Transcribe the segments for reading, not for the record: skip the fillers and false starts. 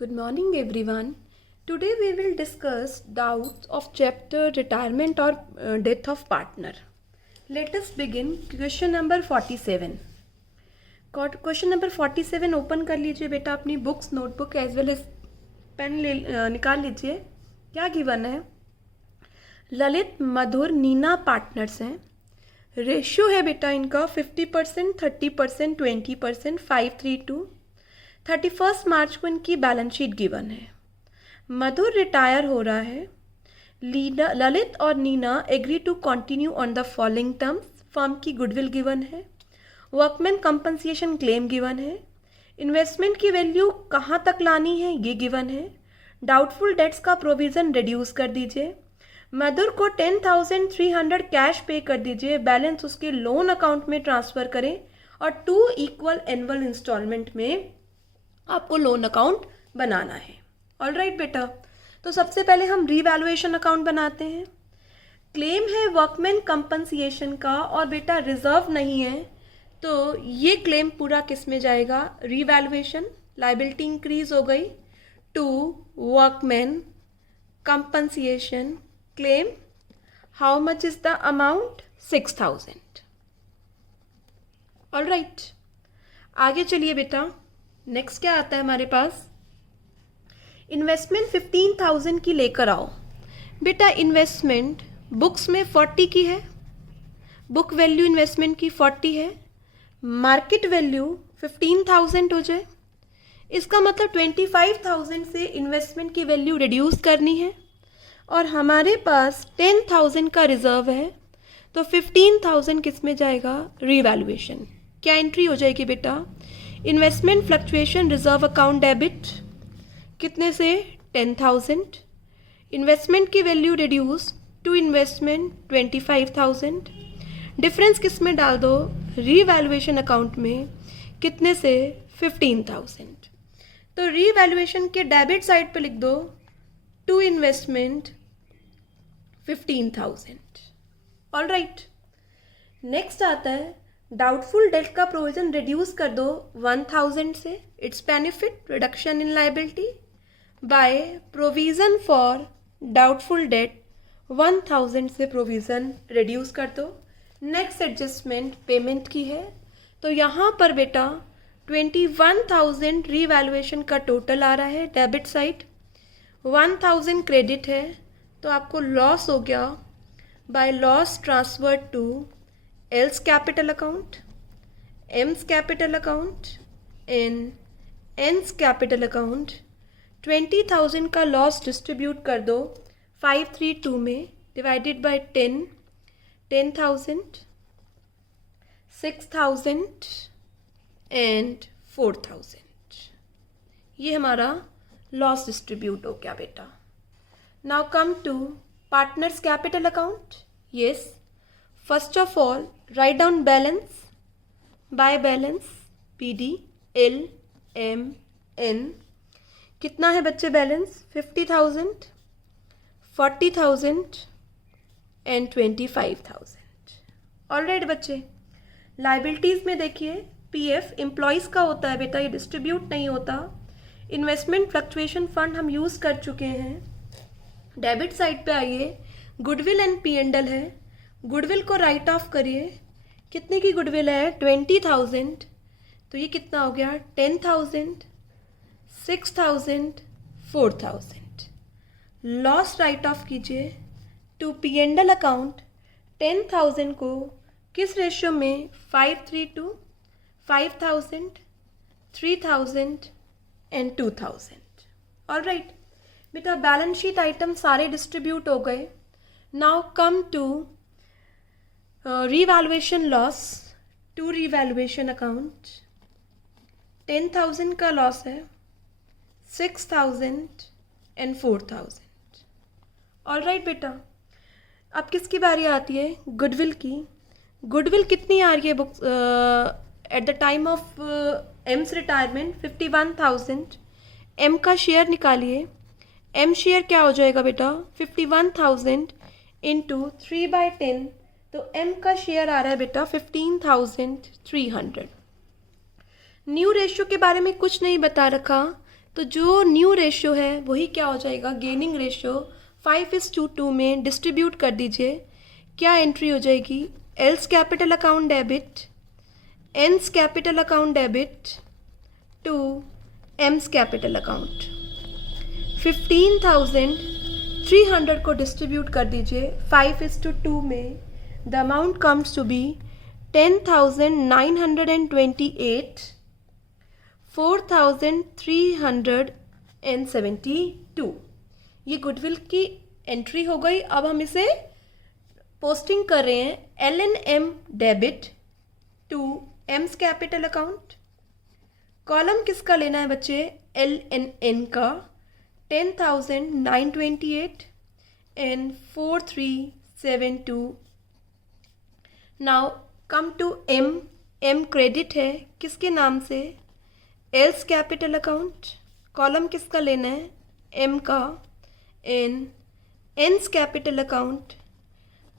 Good morning, everyone. Today we will discuss doubts of chapter retirement or death of partner. Let us begin question number 47. Question number 47 open कर लीजिए बेटा अपनी books notebook as well as pen निकाल लीजिए. क्या given है? Lalit Madhur Neena partners हैं. Ratio है बेटा इनका 50%, 30%, 20%, 5:3:2. 31 मार्च को इनकी बैलेंस शीट गिवन है. मधुर रिटायर हो रहा है. ललित और Neena agree to continue on the following terms. Firm की गुडविल गिवन है. वर्कमैन कंपनसेशन क्लेम गिवन है. इन्वेस्टमेंट की वैल्यू कहाँ तक लानी है ये गिवन है. डाउटफुल डेट्स का प्रोविज़न रिड्यूस कर दीजिए. मधुर को 10,300 कैश पे कर दीजिए. बैलेंस उसके लोन अकाउंट में ट्रांसफ़र करें और 2 इक्वल एनुअल इंस्टॉलमेंट में आपको लोन अकाउंट बनाना है. ऑल राइट बेटा, तो सबसे पहले हम रीवैल्यूएशन अकाउंट बनाते हैं. क्लेम है वर्कमैन कंपनसेशन का और बेटा रिजर्व नहीं है, तो ये क्लेम पूरा किस में जाएगा? रीवैल्यूएशन. लायबिलिटी इंक्रीज हो गई to workman compensation claim. How much is the amount? 6,000. All right, आगे चलिए बेटा. नेक्स्ट क्या आता है हमारे पास? इन्वेस्टमेंट 15,000 की लेकर आओ. बेटा इन्वेस्टमेंट बुक्स में 40 की है. बुक वैल्यू इन्वेस्टमेंट की 40 है. मार्केट वैल्यू 15,000 हो जाए. इसका मतलब 25,000 से इन्वेस्टमेंट की वैल्यू रिड्यूस करनी है और हमारे पास 10,000 का रिजर्व है, तो 15,000 किस में जाएगा? रीवैल्यूएशन. क्या एंट्री हो जाएगी बेटा? Investment fluctuation reserve account debit कितने से? 10,000. इन्वेस्टमेंट की value reduce to investment 25,000. Difference किस में डाल दो? रीवैल्यूएशन अकाउंट में. कितने से? 15,000. तो रीवैल्यूएशन के डेबिट साइड पे लिख दो to investment 15,000. All right, next आता है डाउटफुल डेट का प्रोविजन रिड्यूस कर दो 1,000 से. It's benefit reduction in liability by provision for doubtful debt. 1,000 से प्रोविजन रिड्यूस कर दो. नेक्स्ट एडजस्टमेंट पेमेंट की है, तो यहाँ पर बेटा 21,000 रीवैल्यूएशन का टोटल आ रहा है डेबिट साइड. 1,000 क्रेडिट है, तो आपको लॉस हो गया by loss transfer to L's capital account, M's capital account and N's capital account. 20,000 का लॉस डिस्ट्रीब्यूट कर दो 5:3:2 में. Divided by 10, 10,000, 6,000 and 4,000. ये हमारा लॉस डिस्ट्रीब्यूट हो गया बेटा. Now come to partners capital account. Yes, first of all write down balance. By balance PD L M N. कितना है बच्चे बैलेंस? 50,000, 40,000 एंड 25,000. ऑलराइट बच्चे, लाइबिलिटीज़ में देखिए PF एम्प्लॉयज़ का होता है बेटा, ये डिस्ट्रीब्यूट नहीं होता. इन्वेस्टमेंट फ्लक्चुएशन फंड हम यूज़ कर चुके हैं. डेबिट साइड पे आइए, गुडविल एंड P&L है. गुडविल को राइट ऑफ करिए. कितने की गुडविल है? 20,000. तो ये कितना हो गया? 10,000, 6,000, 4,000. लॉस राइट ऑफ कीजिए टू P&L अकाउंट. 10,000 को किस रेशियो में? 5:3:2. 5,000, 3,000 एंड 2,000. ऑल राइट बेटा, बैलेंस शीट आइटम सारे डिस्ट्रीब्यूट हो गए. Now come to revaluation loss to revaluation account. 10,000 का लॉस है, 6,000 एंड 4,000. ऑल राइट बेटा, अब किसकी बारी आती है? गुडविल की. गुडविल कितनी आ रही है books at the time of M's retirement? 51,000. M का शेयर निकालिए. एम शेयर क्या हो जाएगा बेटा? 51,000 इंटू 3/10. तो एम का शेयर आ रहा है बेटा 15,300. न्यू रेशियो के बारे में कुछ नहीं बता रखा, तो जो न्यू रेशियो है वही क्या हो जाएगा, गेनिंग रेशियो 5:2 में डिस्ट्रीब्यूट कर दीजिए, क्या एंट्री हो जाएगी, L's capital account debit, N's capital account debit to M's capital account. 15,300 को डिस्ट्रीब्यूट कर दीजिए 5:2 में, the amount comes to be 10,928, 4,372। ये गुडविल की एंट्री हो गई। अब हम इसे पोस्टिंग कर रहे हैं L&M debit to M's capital account. Column किसका लेना है बच्चे, L&N का, 10,928 and 4,372। Now come to M credit है किसके नाम से, एल्स कैपिटल अकाउंट। कॉलम किसका लेना है, M का, एन्स कैपिटल अकाउंट।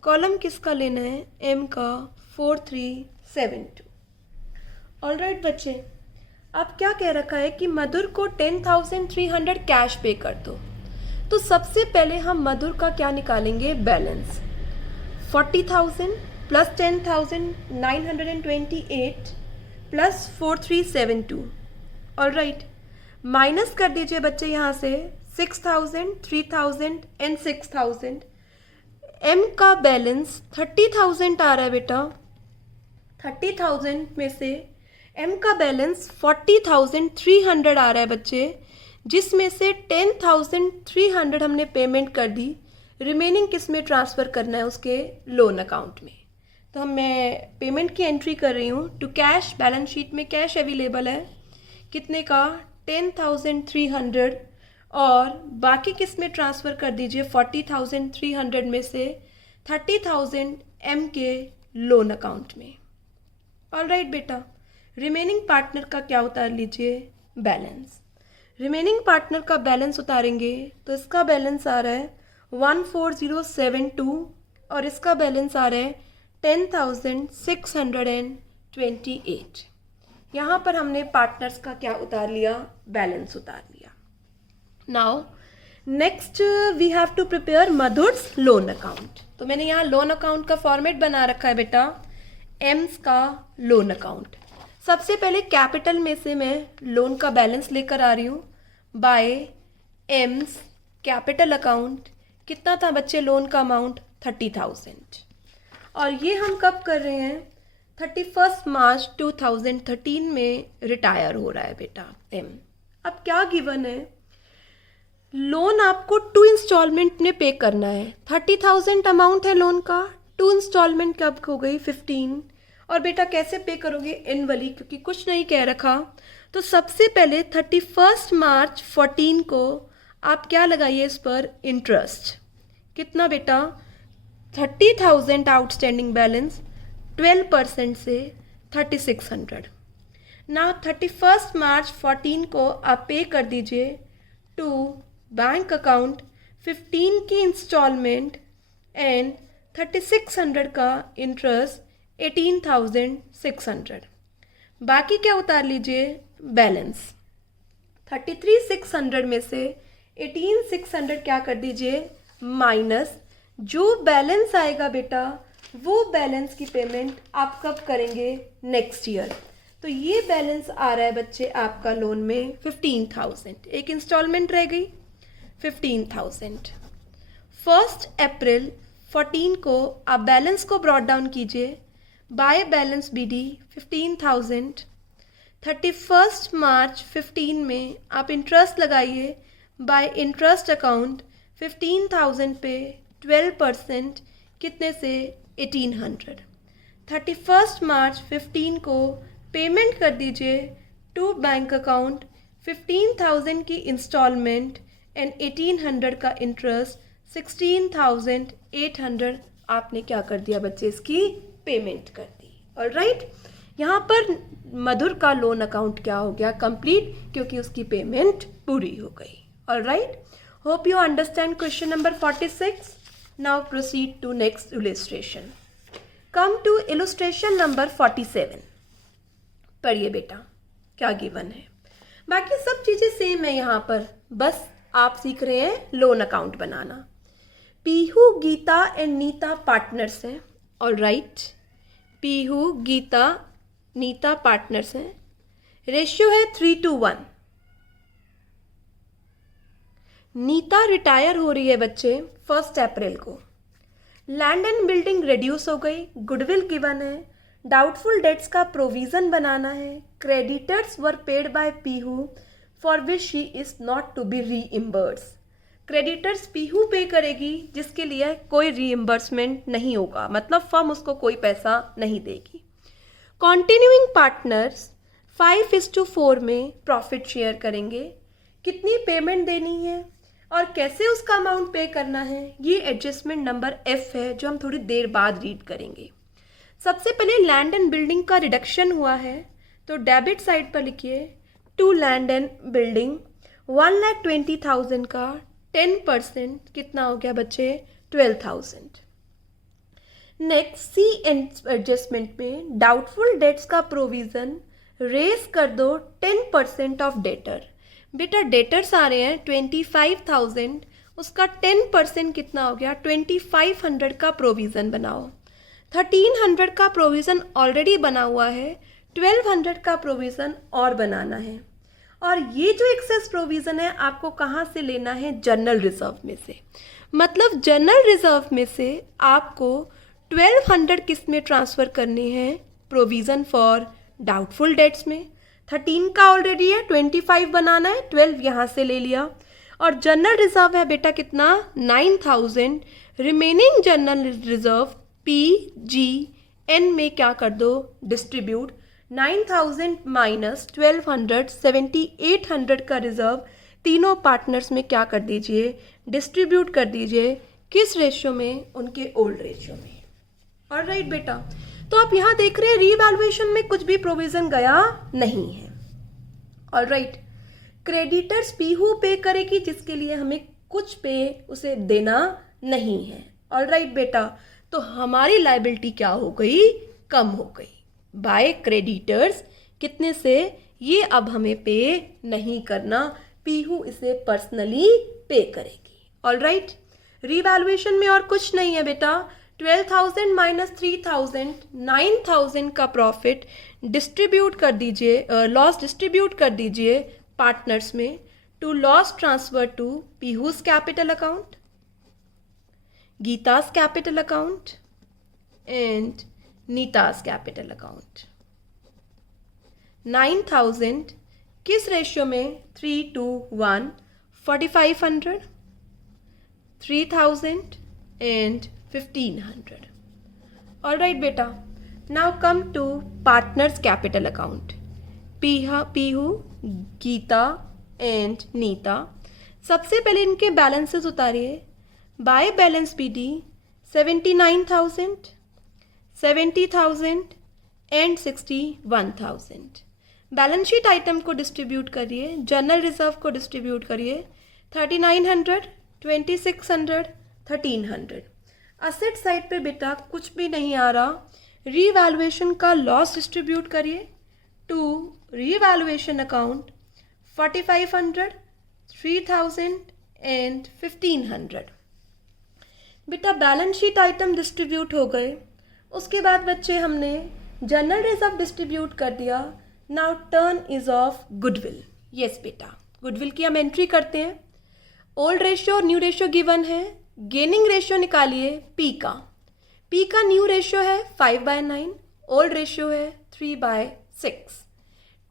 कॉलम किसका लेना है, M का, 4,372। ऑलराइट बच्चे, अब क्या कह रखा है कि मधुर को 10,300 कैश पे कर दो। तो सबसे पहले हम मधुर का क्या निकालेंगे, balance. 40,000 plus 10,928 plus 4,372। Alright, minus कर दीजिए बच्चे यहाँ से 6,000, 3,000 एंड 6,000। M का बैलेंस 30,000 आ रहा है बेटा। 30,000 में से M का बैलेंस 40,300 आ रहा है बच्चे, जिसमें से 10,300 हमने पेमेंट कर दी। रिमेनिंग किस में ट्रांसफ़र करना है, उसके लोन अकाउंट में। तो मैं पेमेंट की एंट्री कर रही हूँ टू कैश। बैलेंस शीट में कैश अवेलेबल है कितने का, 10,300, और बाकी किस में ट्रांसफ़र कर दीजिए, 40,300 में से 30,000 M के लोन अकाउंट में। ऑलराइट बेटा, रिमेनिंग पार्टनर का क्या उतार लीजिए, बैलेंस। रिमेनिंग पार्टनर का बैलेंस उतारेंगे तो इसका बैलेंस आ रहा है 14,072 और इसका बैलेंस आ रहा है 10,628। यहाँ पर हमने पार्टनर्स का क्या उतार लिया, बैलेंस उतार लिया। Now next we have to prepare Madhur's loan account. तो मैंने यहाँ लोन अकाउंट का फॉर्मेट बना रखा है बेटा, एम्स का लोन अकाउंट। सबसे पहले कैपिटल में से मैं लोन का बैलेंस लेकर आ रही हूँ बाय एम्स कैपिटल अकाउंट। कितना था बच्चे लोन का अमाउंट, 30,000। और ये हम कब कर रहे हैं, 31 मार्च 2013 में रिटायर हो रहा है बेटा एम। अब क्या गिवन है, लोन आपको 2 इंस्टॉलमेंट में पे करना है। 30,000 अमाउंट है लोन का, 2 इंस्टॉलमेंट कब हो गई, 15। और बेटा कैसे पे करोगे, एनुअली, क्योंकि कुछ नहीं कह रखा। तो सबसे पहले 31 मार्च 14 को आप क्या लगाइए इस पर, इंटरेस्ट। कितना बेटा, 30,000 आउटस्टैंडिंग बैलेंस, 12% से 3,600। ना 31 मार्च 14 को आप पे कर दीजिए टू बैंक अकाउंट 15 की इंस्टॉलमेंट एंड 3,600 का इंटरेस्ट 18,600। बाकी क्या उतार लीजिए, बैलेंस। 33,600 में से 18,600 क्या कर दीजिए, माइनस। जो बैलेंस आएगा बेटा वो बैलेंस की पेमेंट आप कब करेंगे, नेक्स्ट ईयर। तो ये बैलेंस आ रहा है बच्चे आपका लोन में 15,000। एक इंस्टॉलमेंट रह गई 15,000। 1 अप्रैल 14 को आप बैलेंस को ब्रॉट डाउन कीजिए बाय बैलेंस BD 15,000। 31 मार्च 15 में आप इंटरेस्ट लगाइए बाय इंटरेस्ट अकाउंट 15,000 पे 12%, कितने से, 1,800। 31 मार्च 15 को पेमेंट कर दीजिए टू बैंक अकाउंट 15,000 की इंस्टॉलमेंट एंड 1,800 का इंटरेस्ट, 16,800 आपने क्या कर दिया बच्चे, इसकी पेमेंट कर दी। ऑलराइट, यहाँ पर मधुर का लोन अकाउंट क्या हो गया, कंप्लीट, क्योंकि उसकी पेमेंट पूरी हो गई। Alright, hope you understand question number 46. Now proceed to next illustration. Come to illustration number 47। पढ़िए बेटा क्या गिवन है। बाकी सब चीज़ें सेम है यहाँ पर, बस आप सीख रहे हैं लोन अकाउंट बनाना। पीहू, गीता एंड नीता पार्टनर्स हैं। ऑलराइट, पीहू, गीता, नीता पार्टनर्स हैं। रेशियो है 3:1। नीता रिटायर हो रही है बच्चे 1 अप्रैल को। लैंड एंड बिल्डिंग रिड्यूस हो गई, गुडविल गिवन है, डाउटफुल डेट्स का प्रोविजन बनाना है, creditors were paid by Pihu for which she is not to be reimburse. Creditors Pihu pay करेगी जिसके लिए कोई रीइम्बर्समेंट नहीं होगा, मतलब फर्म उसको कोई पैसा नहीं देगी। कॉन्टिन्यूइंग पार्टनर्स 5:4 में प्रॉफिट शेयर करेंगे। कितनी पेमेंट देनी है और कैसे उसका अमाउंट पे करना है, ये एडजस्टमेंट नंबर F है जो हम थोड़ी देर बाद रीड करेंगे। सबसे पहले लैंड एंड बिल्डिंग का रिडक्शन हुआ है, तो डेबिट साइड पर लिखिए टू लैंड एंड बिल्डिंग 1,20,000 का 10% कितना हो गया बच्चे 12,000। नेक्स्ट सी एडजस्टमेंट में डाउटफुल डेट्स का प्रोविजन रेस कर दो 10% ऑफ डेटर। बेटा डेटर्स आ रहे हैं 25,000, उसका 10% कितना हो गया 2,500 का प्रोविज़न बनाओ। 1,300 का प्रोविज़न ऑलरेडी बना हुआ है, 1,200 का प्रोविज़न और बनाना है। और ये जो एक्सेस प्रोविज़न है आपको कहाँ से लेना है, जनरल रिजर्व में से। मतलब जनरल रिजर्व में से आपको 1,200 किस में ट्रांसफ़र करनी है, प्रोविज़न फॉर डाउटफुल डेट्स में। 13 का ऑलरेडी है, 25 बनाना है, 12 यहाँ से ले लिया। और जनरल रिजर्व है बेटा कितना 9,000। रिमेनिंग जनरल रिजर्व PGN में क्या कर दो, डिस्ट्रीब्यूट। 9,000 माइनस 1,200 7,800 का रिजर्व तीनों पार्टनर्स में क्या कर दीजिए, डिस्ट्रीब्यूट कर दीजिए। किस रेशियो में, उनके ओल्ड रेशियो में। ऑलराइट बेटा, तो आप यहाँ देख रहे हैं रीवैल्यूएशन में कुछ भी प्रोविजन गया नहीं है। ऑलराइट, क्रेडिटर्स पीहू पे करेगी जिसके लिए हमें कुछ पे उसे देना नहीं है। ऑलराइट बेटा, तो हमारी लायबिलिटी क्या हो गई, कम हो गई बाय क्रेडिटर्स। कितने से, ये अब हमें पे नहीं करना, पीहू इसे पर्सनली पे करेगी। ऑलराइट, रीवैल्यूएशन में और कुछ नहीं है बेटा। 12,000 माइनस 3,000 9,000 का प्रॉफिट डिस्ट्रीब्यूट कर दीजिए, लॉस डिस्ट्रीब्यूट कर दीजिए पार्टनर्स में। To loss transfer to Pihu's capital account, गीता's कैपिटल अकाउंट एंड नीता's कैपिटल अकाउंट। 9,000 किस रेशियो में, 3:1, 4,500, 3,000 एंड 1,500। ऑलराइट बेटा, now come to partners capital account. Pihu, Geeta and Neeta. सबसे पहले इनके बैलेंसेस उतारिए। By balance BD 79,000, 70,000 and 61,000। Balance sheet item को डिस्ट्रीब्यूट करिए, जनरल रिजर्व को डिस्ट्रीब्यूट करिए। 3,900, 2,600, 1,300। असेट साइड पे बेटा कुछ भी नहीं आ रहा, रीवैल्यूएशन का लॉस डिस्ट्रीब्यूट करिए टू रीवैल्यूएशन अकाउंट 4,500, 3,000 एंड 1,500। बेटा बैलेंस शीट आइटम डिस्ट्रीब्यूट हो गए, उसके बाद बच्चे हमने जनरल रिजर्व डिस्ट्रीब्यूट कर दिया। Now turn is of goodwill. Yes बेटा, गुडविल की हम एंट्री करते हैं। ओल्ड रेशियो और न्यू रेशियो गिवन है। गेनिंग रेशियो निकालिए P का। P का न्यू रेशियो है 5/9, ओल्ड रेशियो है 3/6।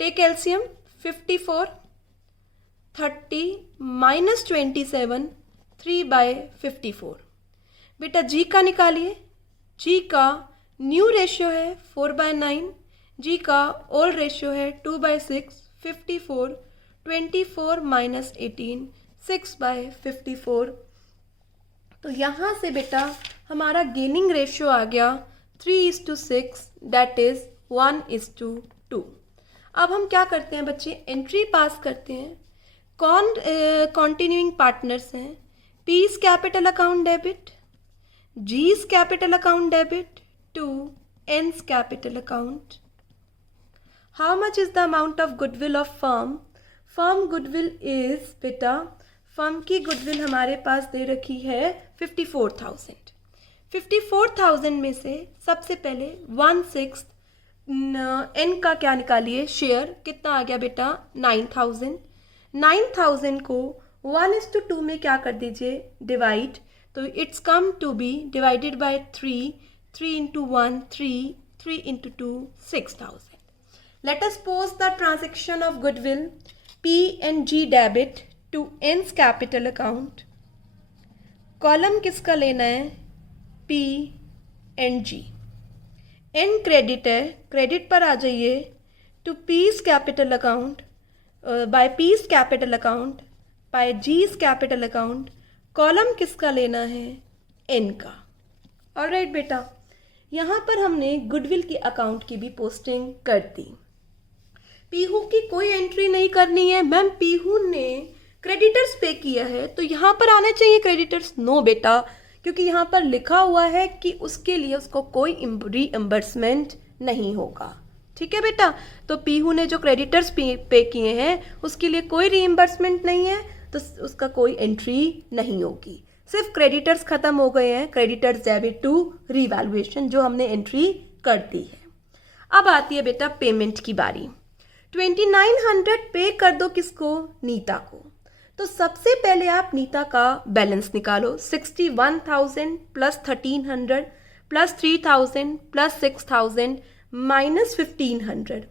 Take LCM 54, 30 minus 27, 3/54। बेटा G का निकालिए। G का न्यू रेशियो है 4/9, G का ओल्ड रेशियो है 2/6, 54, 24 माइनस 18, 6/54। तो यहाँ से बेटा हमारा गेनिंग रेशियो आ गया 3:6, दैट इज 1:2। अब हम क्या करते हैं बच्चे, एंट्री पास करते हैं। कौन कॉन्टिन्यूइंग पार्टनर्स हैं, P's capital account debit, G's capital account debit to N's capital account. How much is the amount of goodwill of firm firm goodwill is बेटा, फर्म की गुडविल हमारे पास दे रखी है 54,000। 54,000 में से सबसे पहले 1/6 एन का क्या निकालिए, शेयर कितना आ गया बेटा 9,000। 9,000 को 1:2 में क्या कर दीजिए, डिवाइड, तो it's come to be divided by 3, 3 into 1 3, 3 into 2 6,000. Let us pose the transaction of goodwill P and G debit to N's capital account. Column किसका लेना है, P and G. N credit है, क्रेडिट पर आ जाइए to P's capital account, by P's capital account, by G's capital account. Column किसका लेना है, N का. ऑलराइट बेटा, यहाँ पर हमने गुडविल की अकाउंट की भी पोस्टिंग कर दी. पीहू की कोई एंट्री नहीं करनी है. मैम पीहू ने क्रेडिटर्स पे किया है तो यहाँ पर आने चाहिए क्रेडिटर्स. नो बेटा, क्योंकि यहाँ पर लिखा हुआ है कि उसके लिए उसको कोई रीइंबर्समेंट नहीं होगा. ठीक है बेटा, तो पीहू ने जो क्रेडिटर्स पे किए हैं उसके लिए कोई रीइंबर्समेंट नहीं है, तो उसका कोई एंट्री नहीं होगी. सिर्फ क्रेडिटर्स खत्म हो गए हैं, क्रेडिटर्स डेबिट टू रीवैल्यूएशन, जो हमने एंट्री कर दी है. अब आती है बेटा पेमेंट की बारी. 2900 पे कर दो किसको, नीता को. तो सबसे पहले आप नीता का बैलेंस निकालो. 61,000 प्लस 1,300 प्लस 3,000 प्लस 6,000 माइनस 1,500.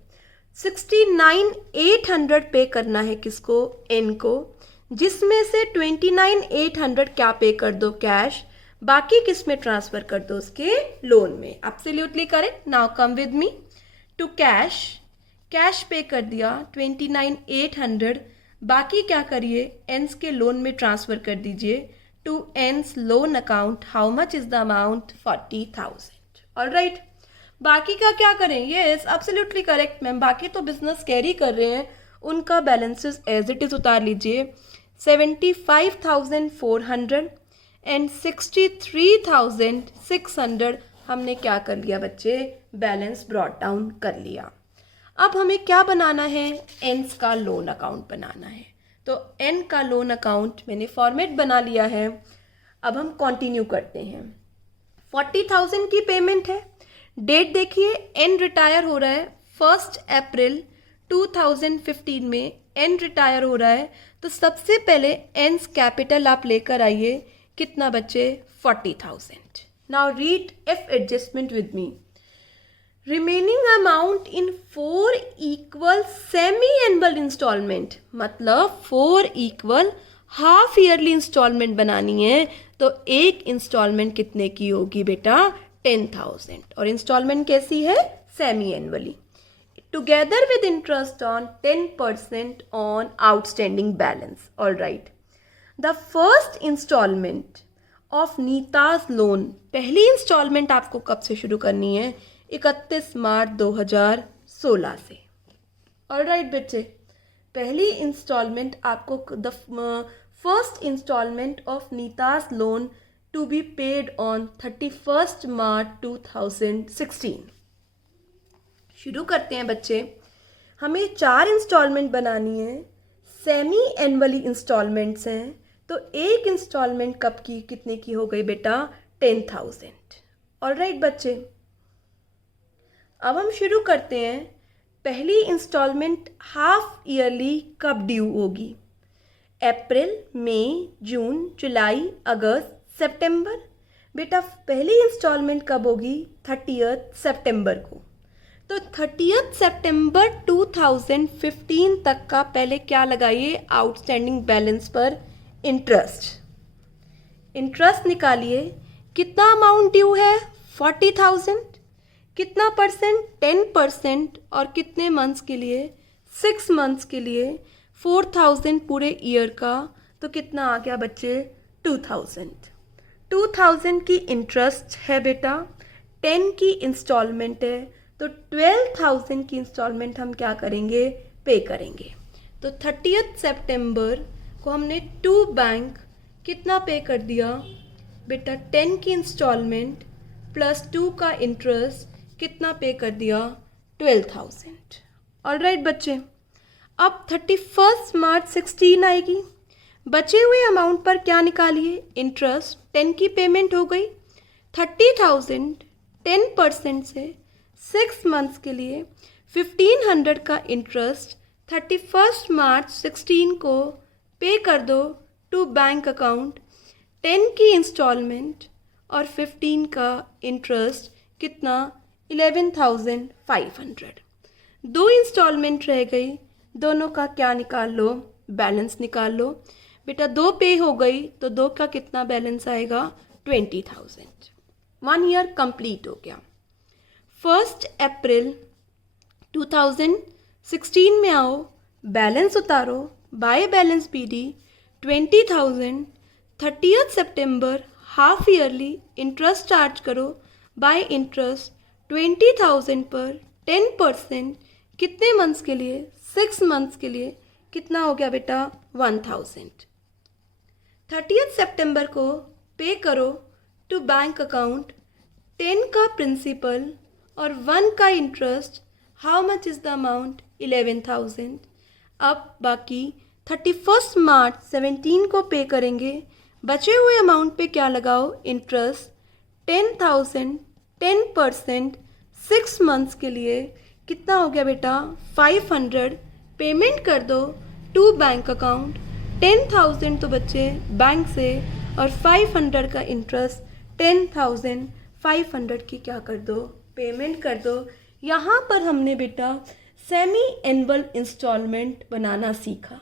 69,800 पे करना है किसको, एन को, जिसमें से 29,800 क्या पे कर दो, कैश. बाकी किस में ट्रांसफर कर दो, उसके लोन में. Absolutely correct. Now come with me to cash. Cash pay कर दिया 29,800. बाकी क्या करिए, एन्स के लोन में ट्रांसफ़र कर दीजिए to N's loan account. How much is the amount, 40,000. All right, बाकी का क्या करें, यस एब्सोल्युटली करेक्ट मैम. बाकी तो बिजनेस कैरी कर रहे हैं, उनका बैलेंसेस एज इट इज़ उतार लीजिए. 75,400 एंड 63,600 हमने क्या कर लिया बच्चे, बैलेंस ब्रॉट डाउन कर लिया. अब हमें क्या बनाना है, एन्स का लोन अकाउंट बनाना है. तो एन का लोन अकाउंट मैंने फॉर्मेट बना लिया है. अब हम कंटिन्यू करते हैं. 40,000 की पेमेंट है. डेट देखिए, एन रिटायर हो रहा है 1 अप्रैल 2015 में. एन रिटायर हो रहा है तो सबसे पहले एन्स कैपिटल आप लेकर आइए. कितना बच्चे, 40,000. Now read if adjustment with me. Remaining amount in 4 equal semi annual instalment, मतलब 4 इक्वल हाफ ईयरली इंस्टॉलमेंट बनानी है. तो एक इंस्टॉलमेंट कितने की होगी बेटा, 10,000. और इंस्टॉलमेंट कैसी है, semi annually, together with interest on 10% on outstanding balance. All right, the first installment of Neeta's loan, पहली इंस्टॉलमेंट आपको कब से शुरू करनी है, 31 मार्च 2016 से. ऑलराइट बच्चे, पहली इंस्टॉलमेंट आपको the first installment of Neeta's loan to be paid on 31 March 2016. शुरू करते हैं बच्चे. हमें 4 इंस्टॉलमेंट बनानी है, सेमी एनुअली इंस्टॉलमेंट्स हैं. तो एक इंस्टॉलमेंट कब की, कितने की हो गई बेटा, 10,000. ऑलराइट बच्चे, अब हम शुरू करते हैं. पहली इंस्टॉलमेंट हाफ ईयरली कब ड्यू होगी, अप्रैल, मई, जून, जुलाई, अगस्त, सितंबर. बेटा पहली इंस्टॉलमेंट कब होगी, 30 सितंबर को. तो 30 सितंबर 2015 तक का पहले क्या लगाइए, आउटस्टैंडिंग बैलेंस पर इंटरेस्ट. इंटरेस्ट निकालिए. कितना अमाउंट ड्यू है, 40,000. कितना परसेंट, 10%. और कितने मंथ्स के लिए, 6 मंथ्स के लिए. 4,000 पूरे ईयर का. तो कितना आ गया बच्चे, 2,000. 2,000 की इंटरेस्ट है बेटा, 10 की इंस्टॉलमेंट है. तो 12,000 की इंस्टॉलमेंट हम क्या करेंगे, पे करेंगे. तो 30 सितंबर को हमने टू बैंक कितना पे कर दिया बेटा, 10 की इंस्टॉलमेंट प्लस 2 का इंटरेस्ट कितना पे कर दिया, 12,000. ऑलराइट बच्चे, अब 31 मार्च 16 आएगी, बचे हुए अमाउंट पर क्या निकालिए, इंटरेस्ट 10 की पेमेंट हो गई, 30,000 10% से 6 मंथ्स के लिए 1500 का इंटरेस्ट 31 मार्च 16 को पे कर दो टू बैंक अकाउंट, 10 की इंस्टॉलमेंट और 15 का इंटरेस्ट कितना 11,500। दो इंस्टॉलमेंट रह गई, दोनों का क्या निकाल लो, बैलेंस निकाल लो। बेटा दो पे हो गई तो दो का कितना बैलेंस आएगा 20,000। 1 ईयर कंप्लीट हो गया। 1 अप्रैल 2016 में आओ, बैलेंस उतारो, बाय बैलेंस बीडी 20,000। 30 सितंबर हाफ ईयरली इंटरेस्ट चार्ज करो, बाय इंटरेस्ट 20,000 पर 10% कितने मंथ्स के लिए, 6 मंथ्स के लिए, कितना हो गया बेटा 1,000। 30 सितंबर को पे करो टू बैंक अकाउंट, 10 का प्रिंसिपल और 1 का interest, how much is the amount 11,000। अब बाकी 31 मार्च 17 को पे करेंगे, बचे हुए अमाउंट पे क्या लगाओ, इंटरेस्ट 10,000 10% 6 मंथ्स के लिए, कितना हो गया बेटा 500। पेमेंट कर दो टू बैंक अकाउंट, 10,000 तो बचे बैंक से और 500 का इंटरेस्ट 10,500 की क्या कर दो, पेमेंट कर दो। यहाँ पर हमने बेटा सेमी एनुअल इंस्टॉलमेंट बनाना सीखा।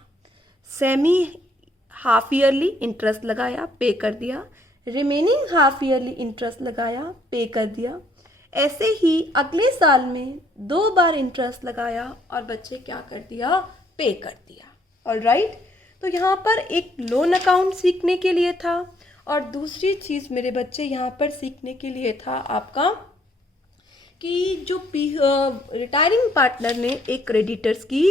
सेमी हाफ ईयरली इंटरेस्ट लगाया, पे कर दिया, रिमेनिंग हाफ ईयरली इंटरेस्ट लगाया, पे कर दिया। ऐसे ही अगले साल में 2 बार इंटरेस्ट लगाया और बच्चे क्या कर दिया, पे कर दिया। ऑलराइट, तो यहाँ पर एक लोन अकाउंट सीखने के लिए था और दूसरी चीज़ मेरे बच्चे यहाँ पर सीखने के लिए था आपका कि जो रिटायरिंग पार्टनर ने एक क्रेडिटर्स की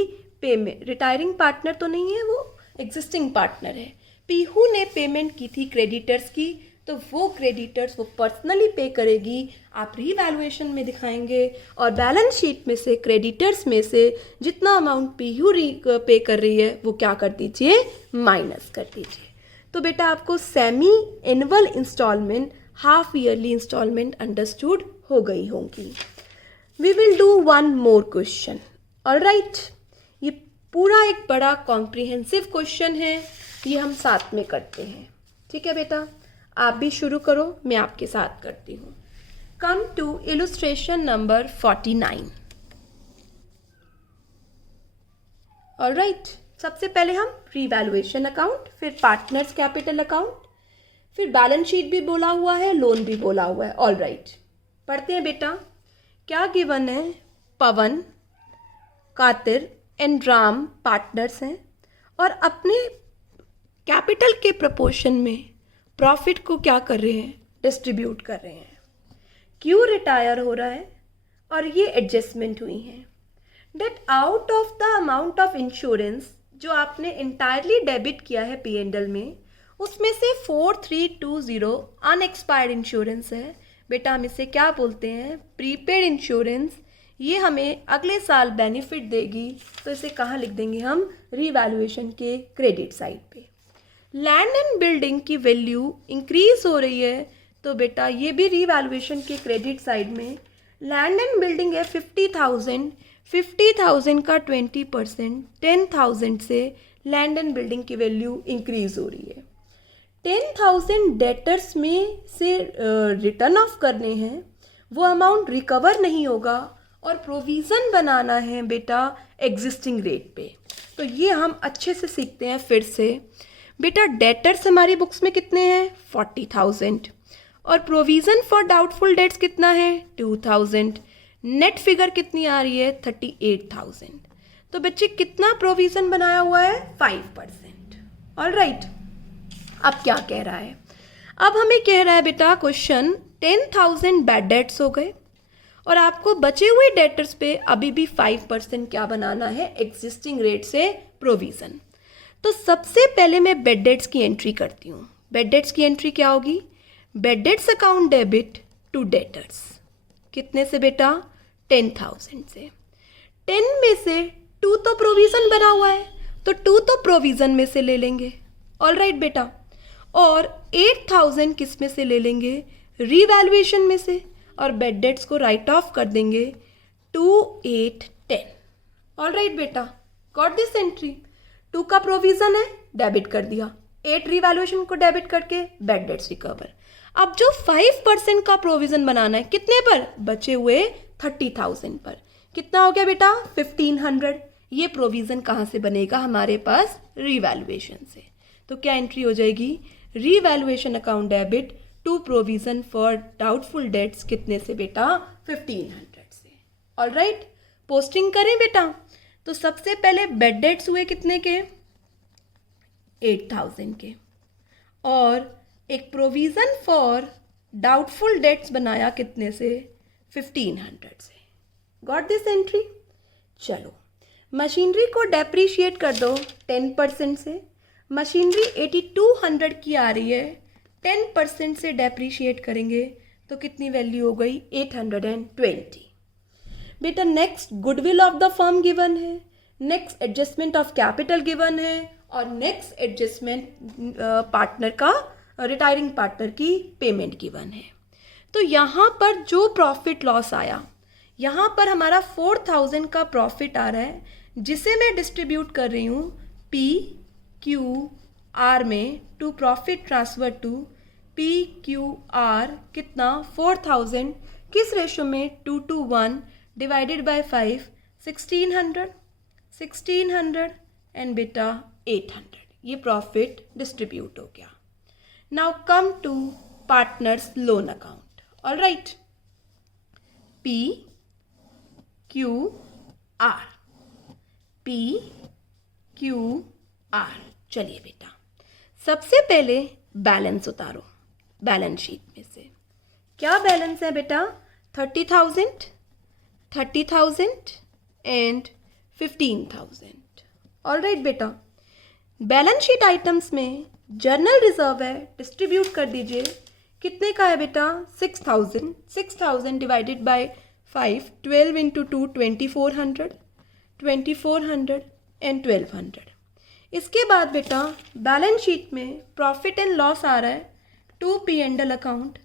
पेमेंट, रिटायरिंग पार्टनर तो नहीं है, वो एग्जिस्टिंग पार्टनर है, पीहू ने पेमेंट की थी क्रेडिटर्स की, तो वो क्रेडिटर्स वो पर्सनली पे करेगी, आप रीवैल्यूएशन में दिखाएंगे और बैलेंस शीट में से क्रेडिटर्स में से जितना अमाउंट पीयू पे कर रही है वो क्या कर दीजिए, माइनस कर दीजिए। तो बेटा आपको semi annual instalment, half yearly instalment understood हो गई होंगी। We will do 1 more question. Alright, ये पूरा एक बड़ा कॉम्प्रिहेंसिव क्वेश्चन है, ये हम साथ में करते हैं। ठीक है बेटा, आप भी शुरू करो, मैं आपके साथ करती हूँ। Come to illustration number 49। Alright, सबसे पहले हम रीवैल्यूएशन अकाउंट, फिर पार्टनर्स कैपिटल अकाउंट, फिर बैलेंस शीट भी बोला हुआ है, लोन भी बोला हुआ है। ऑलराइट, पढ़ते हैं बेटा। क्या गिवन है, पवन, कातिर एंड राम पार्टनर्स हैं और अपने कैपिटल के प्रपोर्शन में प्रॉफिट को क्या कर रहे हैं, डिस्ट्रीब्यूट कर रहे हैं। क्यों रिटायर हो रहा है और ये एडजस्टमेंट हुई है। Debt out of the amount of insurance जो आपने इंटायरली डेबिट किया है P&L में, उसमें से 4320 अनएक्सपायर्ड इंश्योरेंस है। बेटा हम इसे क्या बोलते हैं, प्रीपेड इंश्योरेंस। ये हमें अगले साल बेनिफिट देगी, तो इसे कहाँ लिख देंगे हम, रीवैल्यूएशन के क्रेडिट साइड पे। लैंड एंड बिल्डिंग की वैल्यू इंक्रीज हो रही है, तो बेटा ये भी रीवैल्यूएशन के क्रेडिट साइड में। लैंड एंड बिल्डिंग है 50,000 का 20% 10,000 से लैंड एंड बिल्डिंग की वैल्यू इंक्रीज हो रही है। 10,000 डेटर्स में से रिटर्न ऑफ करने हैं, वो अमाउंट रिकवर नहीं होगा और प्रोविज़न बनाना है बेटा एग्जिस्टिंग रेट पे। तो ये हम अच्छे से सीखते हैं फिर से। बेटा डेटर्स हमारी बुक्स में कितने हैं, 40,000 और प्रोविज़न फॉर डाउटफुल डेट्स कितना है, 2,000। नेट फिगर कितनी आ रही है, 38,000। तो बच्चे कितना प्रोविज़न बनाया हुआ है, 5%। ऑलराइट, अब क्या कह रहा है, अब हमें कह रहा है बेटा क्वेश्चन 10,000 बैड डेट्स हो गए और आपको बचे हुए डेटर्स पे अभी भी 5% क्या बनाना है, एग्जिस्टिंग रेट से प्रोविज़न। तो सबसे पहले मैं बेड डेट्स की एंट्री करती हूँ। बेड डेट्स की एंट्री क्या होगी, bad debts account debit to debtors, कितने से बेटा, 10,000 से। 10 में से टू तो प्रोविज़न बना हुआ है, तो टू तो प्रोविज़न में से ले लेंगे, ऑल राइट बेटा। और 8,000 किस में से ले लेंगे, रीवैल्यूएशन में से, और बेड डेट्स को राइट ऑफ कर देंगे 2, 8, 10, ऑल राइट बेटा। Got this entry. 2 का प्रोविज़न है, डेबिट कर दिया, 8 रीवैल्यूएशन को डेबिट करके बेड डेट्स रिकवर। अब जो 5% का प्रोविज़न बनाना है कितने पर, बचे हुए 30,000 पर, कितना हो गया बेटा 1500। ये प्रोविज़न कहाँ से बनेगा हमारे पास, रीवैल्यूएशन से। तो क्या एंट्री हो जाएगी, revaluation account debit to provision for doubtful debts, कितने से बेटा 1500 से, ऑल राइट। पोस्टिंग करें बेटा, तो सबसे पहले बेड डेट्स हुए कितने के, 8,000 के, और एक प्रोविज़न फॉर डाउटफुल डेट्स बनाया कितने से, 1500 से। Got this entry. चलो मशीनरी को डेप्रीशिएट कर दो 10% से। मशीनरी 8200 की आ रही है, 10% से डेप्रीशिएट करेंगे तो कितनी वैल्यू हो गई, 820। बेटा next goodwill of the firm given है, next adjustment of capital given है, और नेक्स्ट एडजस्टमेंट पार्टनर का, रिटायरिंग पार्टनर की पेमेंट गिवन है। तो यहाँ पर जो प्रॉफिट लॉस आया, यहाँ पर हमारा 4000 का प्रॉफिट आ रहा है, जिसे मैं डिस्ट्रीब्यूट कर रही हूँ PQR में, to profit transfer to PQR, कितना 4000 किस रेशो में, 2:1 डिवाइडेड बाय 5, 1600 एंड बेटा 800। ये प्रॉफिट डिस्ट्रीब्यूट हो गया। Now come to partners loan account, all right. PQR। चलिए बेटा सबसे पहले बैलेंस उतारो बैलेंस शीट में से। क्या बैलेंस है बेटा, 30,000 एंड 15,000, ऑल राइट बेटा। बैलेंस शीट आइटम्स में जर्नल रिजर्व है, डिस्ट्रीब्यूट कर दीजिए, कितने का है बेटा, 6,000 डिवाइडेड बाय 5, 12 इंटू 2, 2400 एंड 1200। इसके बाद बेटा बैलेंस शीट में प्रॉफिट एंड लॉस आ रहा है, टू P&L अकाउंट,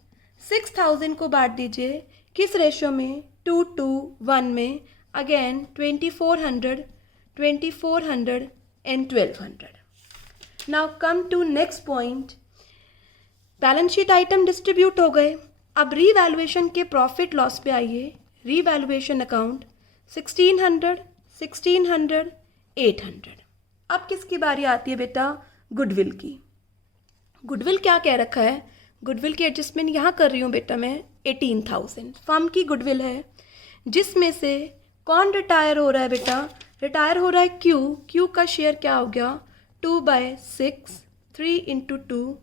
6,000 को बांट दीजिए किस रेशो में, 2:1 में, again 2400 and 1200। Now come to next point, balance sheet item distribute हो गए। अब रीवैल्यूएशन के प्रॉफिट लॉस पे आइए, रीवैल्यूएशन अकाउंट 1600, 800। अब किसकी बारी आती है बेटा, गुडविल की। गुडविल क्या कह रखा है, गुडविल की एडजस्टमेंट यहाँ कर रही हूँ बेटा मैं, 18,000 फर्म की गुडविल है, जिसमें से कौन रिटायर हो रहा है बेटा, रिटायर हो रहा है क्यू का शेयर क्या हो गया, 2/6, 3 इंटू 2,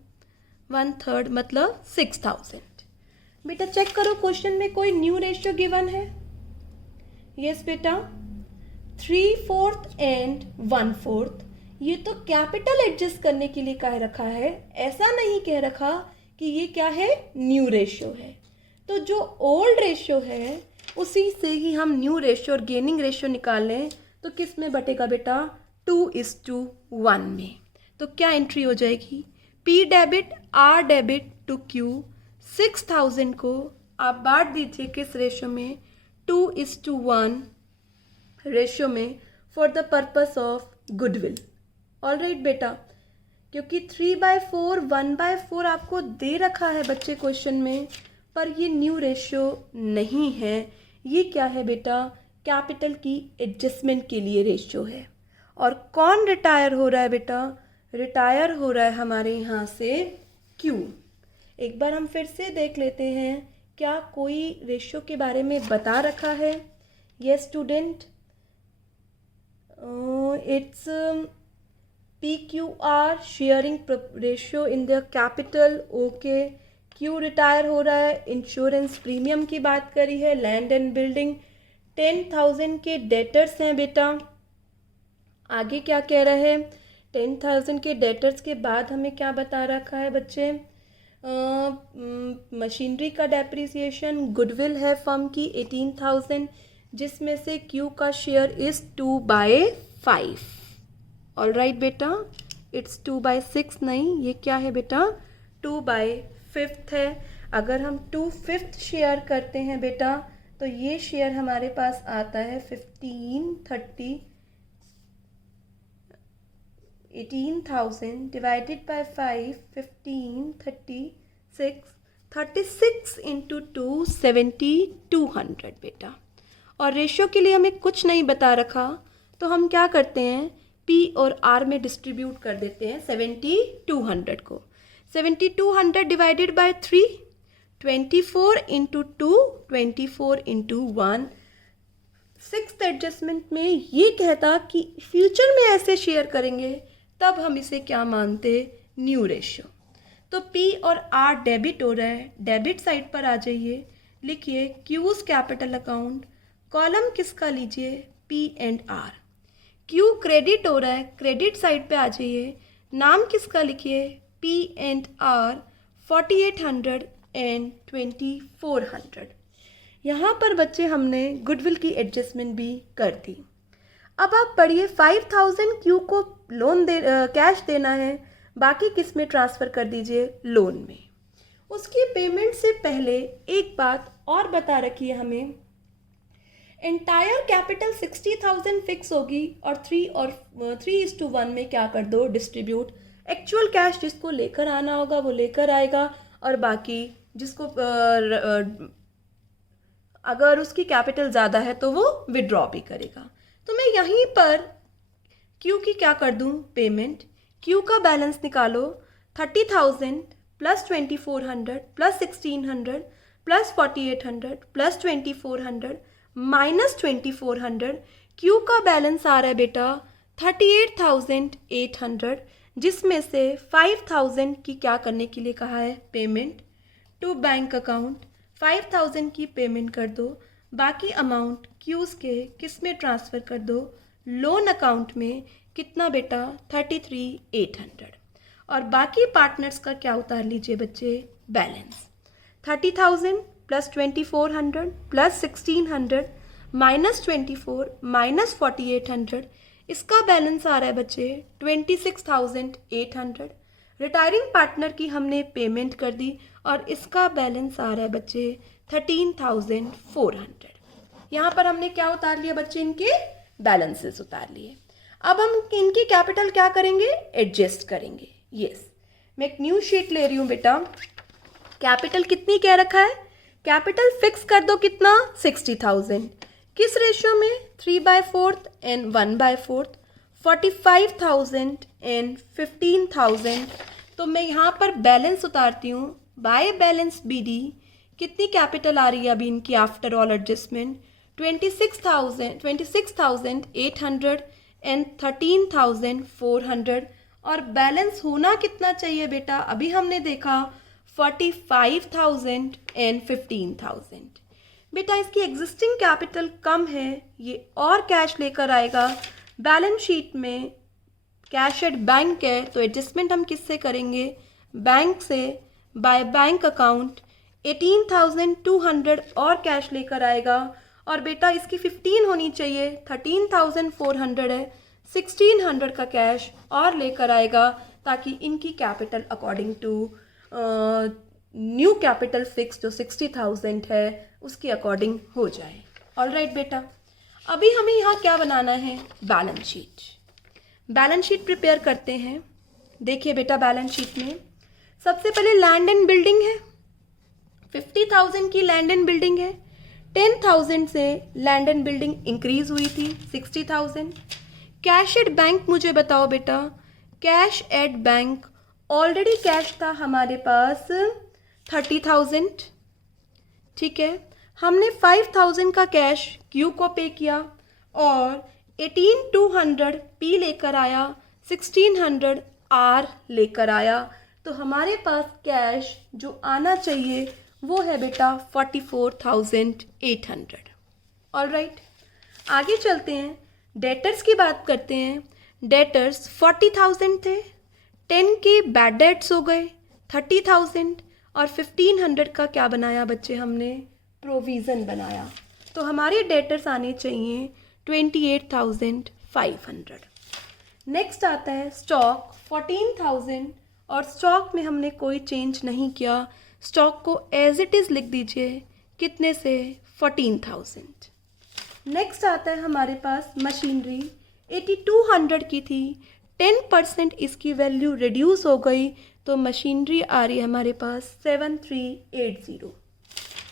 1/3 मतलब 6,000। बेटा चेक करो क्वेश्चन में कोई न्यू रेशियो गिवन है, यस बेटा 3/4 एंड 1/4। ये तो कैपिटल एडजस्ट करने के लिए कह रखा है, ऐसा नहीं कह रखा कि ये क्या है, न्यू रेशियो है। तो जो ओल्ड रेशियो है उसी से ही हम न्यू रेशियो और गेनिंग रेशियो निकाल लें तो किस में बटेगा बेटा, 2:1 में। तो क्या एंट्री हो जाएगी, P debit R debit to Q, 6,000 को आप बांट दीजिए किस रेशियो में, 2:1 रेशियो में, for the purpose of goodwill, all right बेटा। क्योंकि 3/4 1/4 आपको दे रखा है बच्चे क्वेश्चन में, पर ये न्यू रेशियो नहीं है, ये क्या है बेटा, कैपिटल की एडजस्टमेंट के लिए रेशियो है। और कौन रिटायर हो रहा है बेटा, रिटायर हो रहा है हमारे यहाँ से Q। एक बार हम फिर से देख लेते हैं क्या कोई रेशियो के बारे में बता रखा है। Yes student, it's PQR sharing ratio in the capital, okay. Q retire हो रहा है, इंश्योरेंस प्रीमियम की बात करी है, लैंड एंड बिल्डिंग, 10,000 के डेटर्स हैं बेटा। आगे क्या कह रहे हैं, 10,000 के डेटर्स के बाद हमें क्या बता रखा है बच्चे, मशीनरी का डेप्रिसिएशन, गुडविल है फर्म की 18,000, जिसमें से Q का शेयर इज़ 2/5। ऑल राइट बेटा, इट्स 2/6 नहीं, ये क्या है बेटा 2/5 है। अगर हम 2/5 शेयर करते हैं बेटा तो ये शेयर हमारे पास आता है 18,000 डिवाइडेड बाय 5, 36 इंटू 2 7200 बेटा। और रेशियो के लिए हमें कुछ नहीं बता रखा तो हम क्या करते हैं P और R में डिस्ट्रीब्यूट कर देते हैं 7200 को। 7200 divided by 3, 24 into 2, 24 into 1। Sixth adjustment में ये कहता कि फ्यूचर में ऐसे शेयर करेंगे तब हम इसे क्या मानते, न्यू रेशियो। तो P और R डेबिट हो रहा है, डेबिट साइड पर आ जाइए, लिखिए क्यूज कैपिटल अकाउंट, कॉलम किसका लीजिए P and R। Q credit हो रहा है, क्रेडिट साइड पे आ जाइए, नाम किसका लिखिए P एंड R, 4800 एंड 2400। यहाँ पर बच्चे हमने गुडविल की एडजस्टमेंट भी कर दी। अब आप पढ़िए 5000 Q को लोन कैश देना है, बाकी किस में ट्रांसफ़र कर दीजिए, लोन में। उसकी पेमेंट से पहले एक बात और बता रखिए हमें, एंटायर कैपिटल 60,000 फिक्स होगी और 3:1 में क्या कर दो, डिस्ट्रीब्यूट। एक्चुअल कैश जिसको लेकर आना होगा वो लेकर आएगा और बाकी जिसको अगर उसकी कैपिटल ज़्यादा है तो वो विड्रॉ भी करेगा। तो मैं यहीं पर Q की क्या कर दूँ, पेमेंट। Q का बैलेंस निकालो, 30,000 plus 2400 plus 1600 plus 4800 plus 2400 minus 2400। Q का बैलेंस आ रहा है बेटा 38,800, जिसमें से 5,000 की क्या करने के लिए कहा है, पेमेंट टू बैंक अकाउंट। 5,000 की पेमेंट कर दो, बाकी अमाउंट Q's के किस में ट्रांसफ़र कर दो, लोन अकाउंट में। कितना बेटा 33,800। और बाकी पार्टनर्स का क्या उतार लीजिए बच्चे, balance. 30,000 plus 2400 plus 1600 minus 24 minus 4800, इसका बैलेंस आ रहा है बच्चे 26,800। रिटायरिंग पार्टनर की हमने पेमेंट कर दी और इसका बैलेंस आ रहा है बच्चे 13,400। यहाँ पर हमने क्या उतार लिया बच्चे, इनके बैलेंसेस उतार लिए। अब हम इनकी कैपिटल क्या करेंगे, एडजस्ट करेंगे। यस, मैं एक न्यू शीट ले रही हूँ बेटा। कैपिटल कितनी कह रखा है, कैपिटल फिक्स कर दो कितना, 60,000। किस रेशियो में, 3/4 एंड 1/4, 45,000 एंड 15,000। तो मैं यहाँ पर बैलेंस उतारती हूँ, बाय बैलेंस BD कितनी कैपिटल आ रही है अभी इनकी आफ्टर ऑल एडजस्टमेंट, 26,800 एंड 13,400। और बैलेंस होना कितना चाहिए बेटा, अभी हमने देखा 45,000 एंड 15,000। बेटा इसकी एग्जिस्टिंग कैपिटल कम है, ये और कैश लेकर आएगा। बैलेंस शीट में कैश एट बैंक है तो एडजस्टमेंट हम किससे करेंगे, बैंक से। बाय बैंक अकाउंट 18,200 और कैश लेकर आएगा। और बेटा इसकी 15 होनी चाहिए, 13,400 है, 1,600 का कैश और लेकर आएगा ताकि इनकी capital according to new capital fix जो 60,000 है उसके अकॉर्डिंग हो जाए। ऑल राइट बेटा, अभी हमें यहाँ क्या बनाना है, balance sheet. Balance sheet prepare करते हैं। देखिए बेटा बैलेंस शीट में सबसे पहले लैंड एंड बिल्डिंग है, 50,000 की लैंड एंड बिल्डिंग है। 10,000 से लैंड एंड बिल्डिंग इंक्रीज हुई थी 60,000। कैश एट बैंक मुझे बताओ बेटा, cash at bank already cash था हमारे पास 30,000, ठीक है। हमने 5,000 का कैश Q को पे किया और 18,200 P लेकर आया, 1,600 R लेकर आया। तो हमारे पास कैश जो आना चाहिए वो है बेटा 44,800। ऑल राइट, आगे चलते हैं, डेटर्स की बात करते हैं। डेटर्स 40,000 थे, 10 के बैड डेट्स हो गए 30,000 और 1,500 का क्या बनाया बच्चे हमने, प्रोविज़न बनाया। तो हमारे डेटर्स आने चाहिए 28,500। नेक्स्ट आता है स्टॉक 14,000 और स्टॉक में हमने कोई चेंज नहीं किया, स्टॉक को एज इट इज़ लिख दीजिए, कितने से 14,000। नेक्स्ट आता है हमारे पास मशीनरी 8200 की थी, 10% इसकी वैल्यू रिड्यूस हो गई तो मशीनरी आ रही है हमारे पास 7380।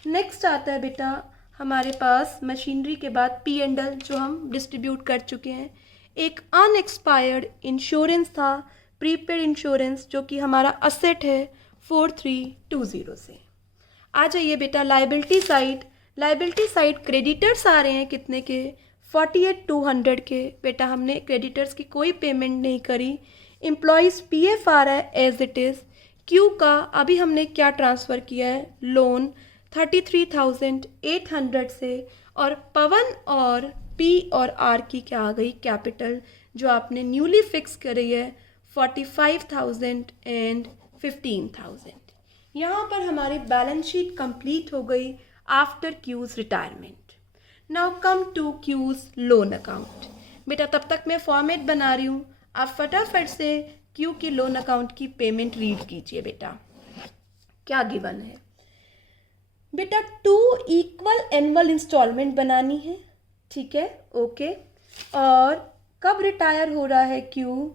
नेक्स्ट आता है बेटा हमारे पास मशीनरी के बाद P&L जो हम डिस्ट्रीब्यूट कर चुके हैं। एक अनएक्सपायर्ड इंश्योरेंस था, प्रीपेड इंश्योरेंस, जो कि हमारा असेट है 4320 से। आ जाइए बेटा liability side. Liability side creditors आ रहे हैं कितने के, 48,200 के। बेटा हमने क्रेडिटर्स की कोई पेमेंट नहीं करी। एम्प्लॉयज़ PF आ रहा है एज इट इज़। क्यू का अभी हमने क्या ट्रांसफ़र किया है, लोन 33,800 से। और पवन और P और R की क्या आ गई, कैपिटल, जो आपने न्यूली फिक्स करी है 45,000 एंड 15,000। यहाँ पर हमारी बैलेंस शीट कंप्लीट हो गई after Q's retirement. Now come to Q's loan account. बेटा तब तक मैं फॉर्मेट बना रही हूँ, आप फटाफट से क्यू की लोन अकाउंट की पेमेंट रीड कीजिए। बेटा क्या गिवन है, बेटा 2 इक्वल एनुअल इंस्टॉलमेंट बनानी है, ठीक है, ओके। और कब रिटायर हो रहा है क्यू,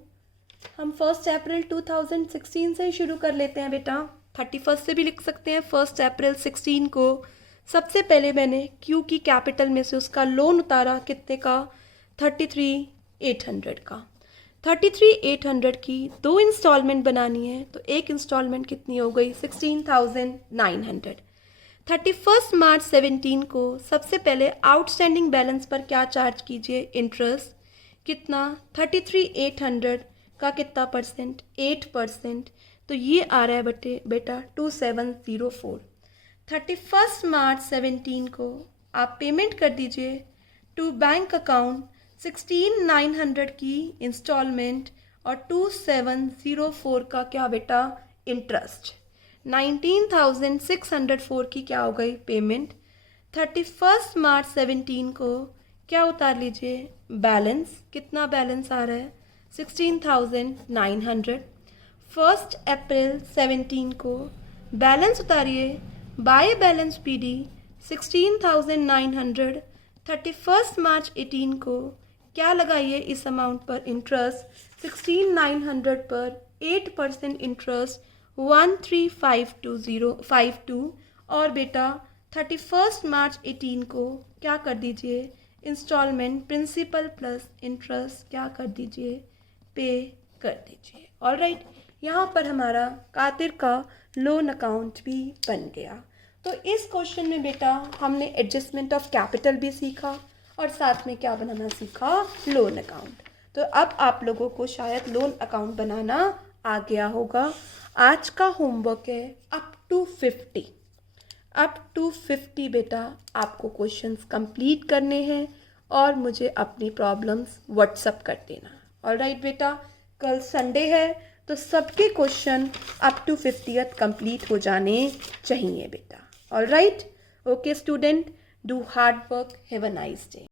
हम 1 अप्रैल 2016 से ही शुरू कर लेते हैं बेटा, 31 से भी लिख सकते हैं। 1 अप्रैल 16 को सबसे पहले मैंने क्यू की कैपिटल में से उसका लोन उतारा, कितने का, 33,800 का। 33,800 की 2 इंस्टॉलमेंट बनानी है तो एक इंस्टॉलमेंट कितनी हो गई, 16,900। 31 मार्च 17 को सबसे पहले आउटस्टैंडिंग बैलेंस पर क्या चार्ज कीजिए, इंटरेस्ट, कितना, 33,800 का कितना परसेंट, 8%, तो ये आ रहा है बेटा 2704। 31 मार्च 17 को आप पेमेंट कर दीजिए टू बैंक अकाउंट 16,900 की इंस्टॉलमेंट और 2704 का क्या बेटा, इंटरेस्ट। 19,604 की क्या हो गई पेमेंट। 31 मार्च 17 को क्या उतार लीजिए, बैलेंस, कितना बैलेंस आ रहा है, 16,900। 1 अप्रैल 17 को बैलेंस उतारिए, बाय बैलेंस PD 16,900। 31 मार्च 18 को क्या लगाइए इस अमाउंट पर, इंटरेस्ट, 16,900 पर 8% इंटरेस्ट 13,552। और बेटा 31 मार्च 18 को क्या कर दीजिए, इंस्टॉलमेंट प्रिंसिपल प्लस इंटरेस्ट क्या कर दीजिए, पे कर दीजिए। ऑलराइट, यहाँ पर हमारा कातिर का लोन अकाउंट भी बन गया। तो इस क्वेश्चन में बेटा हमने एडजस्टमेंट ऑफ कैपिटल भी सीखा और साथ में क्या बनाना सीखा, लोन अकाउंट। तो अब आप लोगों को शायद लोन अकाउंट बनाना आ गया होगा। आज का होमवर्क है अप टू 50 बेटा आपको क्वेश्चंस कंप्लीट करने हैं और मुझे अपनी प्रॉब्लम्स व्हाट्सअप कर देना। ऑलराइट बेटा, कल संडे है तो सबके question up to 50th complete हो जाने चाहिए बेटा। Alright, okay student, do hard work, have a nice day.